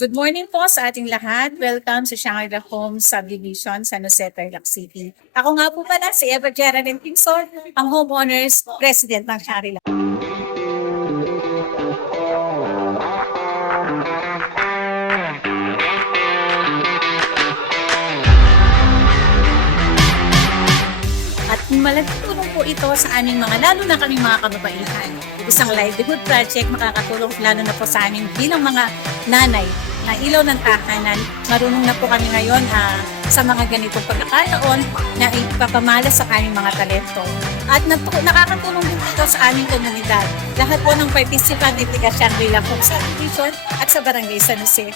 Good morning po sa ating lahat. Welcome sa Shangri-La Homes Subdivision, San Jose, Tarlac City. Ako nga po pala si Eva Geraldine Pinson, ang homeowners president ng Shangri-La. At malaking tulong po ito sa aming lalo na kaming mga kababaihan. Isang livelihood project makakatulong lalo na po sa amin bilang mga nanay na ilaw ng tahanan. Marunong na po kami ngayon sa mga ganitong pagkakataon na ipapamalas sa aming mga talento. At nakakatulong din ito sa aming komunidad. Lahat po ng participant dito sa Shangri-La Homes Subdivision at sa Barangay San Jose.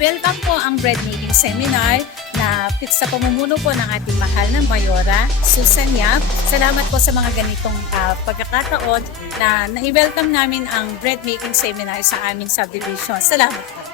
Welcome po ang bread making seminar na sa pamumuno po ng ating mahal na Mayora, Susan Yap. Salamat po sa mga ganitong pagkakataon na i-welcome namin ang bread making seminar sa aming subdivision. Salamat po.